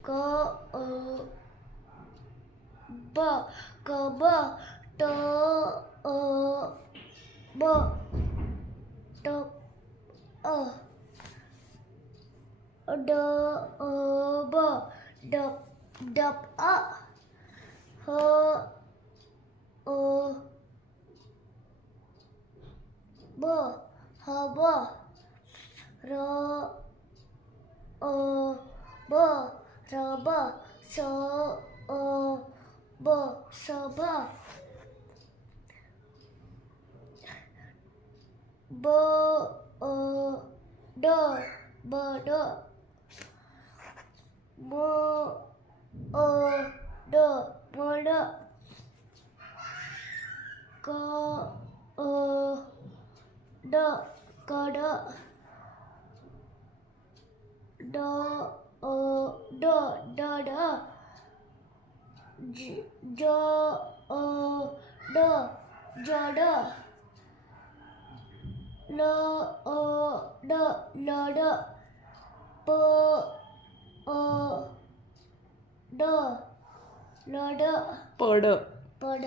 क अ ब कब ट अ ब ट अ ड ब डप डप अ ह अ ब हब र अ ब रब स अ ब सब ब अ ड बड म अ ड मड क अ ड कड ड अ ड डड ज अ ड जड ल अ ड लड प अ ड लड पड पड